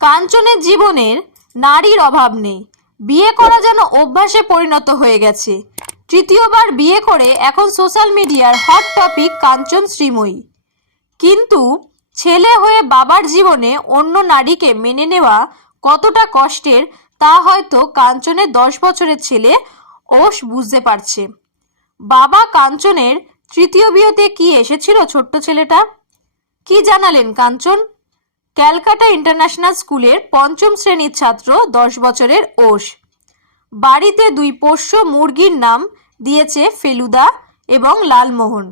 কাঞ্চনের জীবনের নারীর অভাব নেই। বিয়ে করা যেন অভ্যাসে পরিণত হয়ে গেছে। তৃতীয়বার বিয়ে করে এখন সোশ্যাল মিডিয়ার হট টপিক কাঞ্চন শ্রীময়ী। কিন্তু ছেলে হয়ে বাবার জীবনে অন্য নারীকে মেনে নেওয়া কতটা কষ্টের তা হয়তো কাঞ্চনের দশ বছরের ছেলে ওষ বুঝতে পারছে। বাবা কাঞ্চনের তৃতীয় বিয়েতে কি এসেছিল ছোট্ট ছেলেটা? কি জানালেন কাঞ্চন? ক্যালকাটা ইন্টারন্যাশনাল স্কুলের পঞ্চম শ্রেণির ছাত্র দশ বছরের ওষ বাড়িতে দুই পোষ্য মুরগির নাম দিয়েছে ফেলুদা এবং লালমোহন।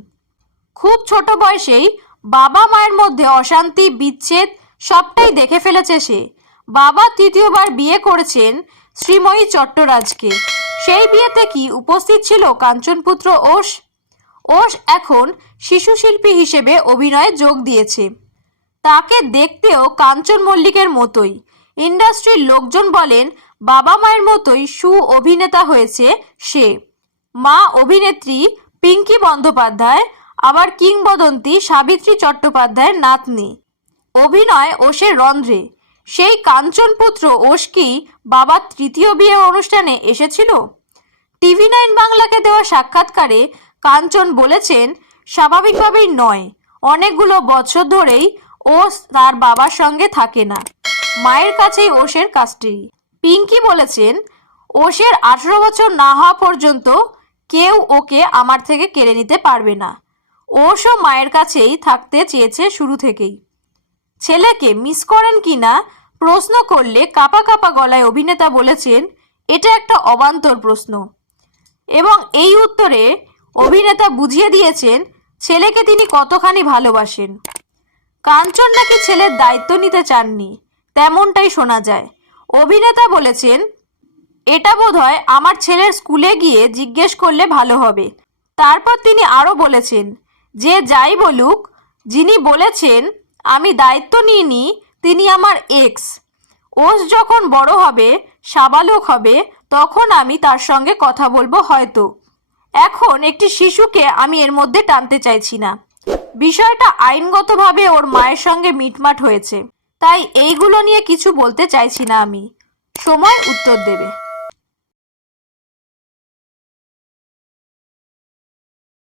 খুব ছোট বয়সেই বাবা মায়ের মধ্যে অশান্তি, বিচ্ছেদ সবটাই দেখে ফেলেছে সে। বাবা তৃতীয়বার বিয়ে করেছেন শ্রীময়ী চট্টরাজকে। সেই বিয়েতে কি উপস্থিত ছিল কাঞ্চনপুত্র ওষ ওষ এখন শিশু শিল্পী হিসেবে অভিনয়ে যোগ দিয়েছে। তাকে দেখতেও কাঞ্চন মল্লিকের মতোই। ইন্ডাস্ট্রির লোকজন বলেন, বাবা মায়ের মতোই সু অভিনেতা হয়েছে সে। মা অভিনেত্রী পিঙ্কি বন্দ্যোপাধ্যায়, আবার কিংবদন্তি সাবিত্রী চট্টোপাধ্যায়ের নাতনি। অভিনয় ওষের রন্ধ্রে। সেই কাঞ্চনপুত্র ওষ কি বাবার তৃতীয় বিয়ে অনুষ্ঠানে এসেছিল? টিভি নাইন বাংলাকে দেওয়া সাক্ষাৎকারে কাঞ্চন বলেছেন, স্বাভাবিকভাবেই নয়। অনেকগুলো বছর ধরেই ও তার বাবার সঙ্গে থাকে না। মায়ের কাছেই ওষের কাস্টেরি পিঙ্কি বলেছেন, ওষের আঠেরো বছর না হওয়া পর্যন্ত কেউ ওকে আমার থেকে কেড়ে নিতে পারবে না। ওষও মায়ের কাছেই থাকতে চেয়েছে শুরু থেকেই। ছেলেকে মিস করেন কি না প্রশ্ন করলে কাপা কাপা গলায় অভিনেতা বলেছেন, এটা একটা অবান্তর প্রশ্ন। এবং এই উত্তরে অভিনেতা বুঝিয়ে দিয়েছেন, ছেলেকে তিনি কতখানি ভালোবাসেন। কাঞ্চন নাকি ছেলের দায়িত্ব নিতে চাননি? তেমনটাই শোনা যায়। অভিনেতা বলেছেন, এটা বোধহয় আমার ছেলের স্কুলে গিয়ে জিজ্ঞেস করলে ভালো হবে। তারপর তিনি আরও বলেছেন, যে যাই বলুক, যিনি বলেছেন, আমি দায়িত্ব নিইনি, তিনি আমার এক্স ওস যখন বড় হবে, সাবালক হবে, তখন আমি তার সঙ্গে কথা বলব হয়তো। এখন একটি শিশুকে আমি এর মধ্যে টানতে চাইছি না। বিষয়টা আইনগতভাবে ওর মায়ের সঙ্গে মিটমাট হয়েছে, তাই এইগুলো নিয়ে কিছু বলতে চাইছি না আমি। সময় উত্তর দেবে।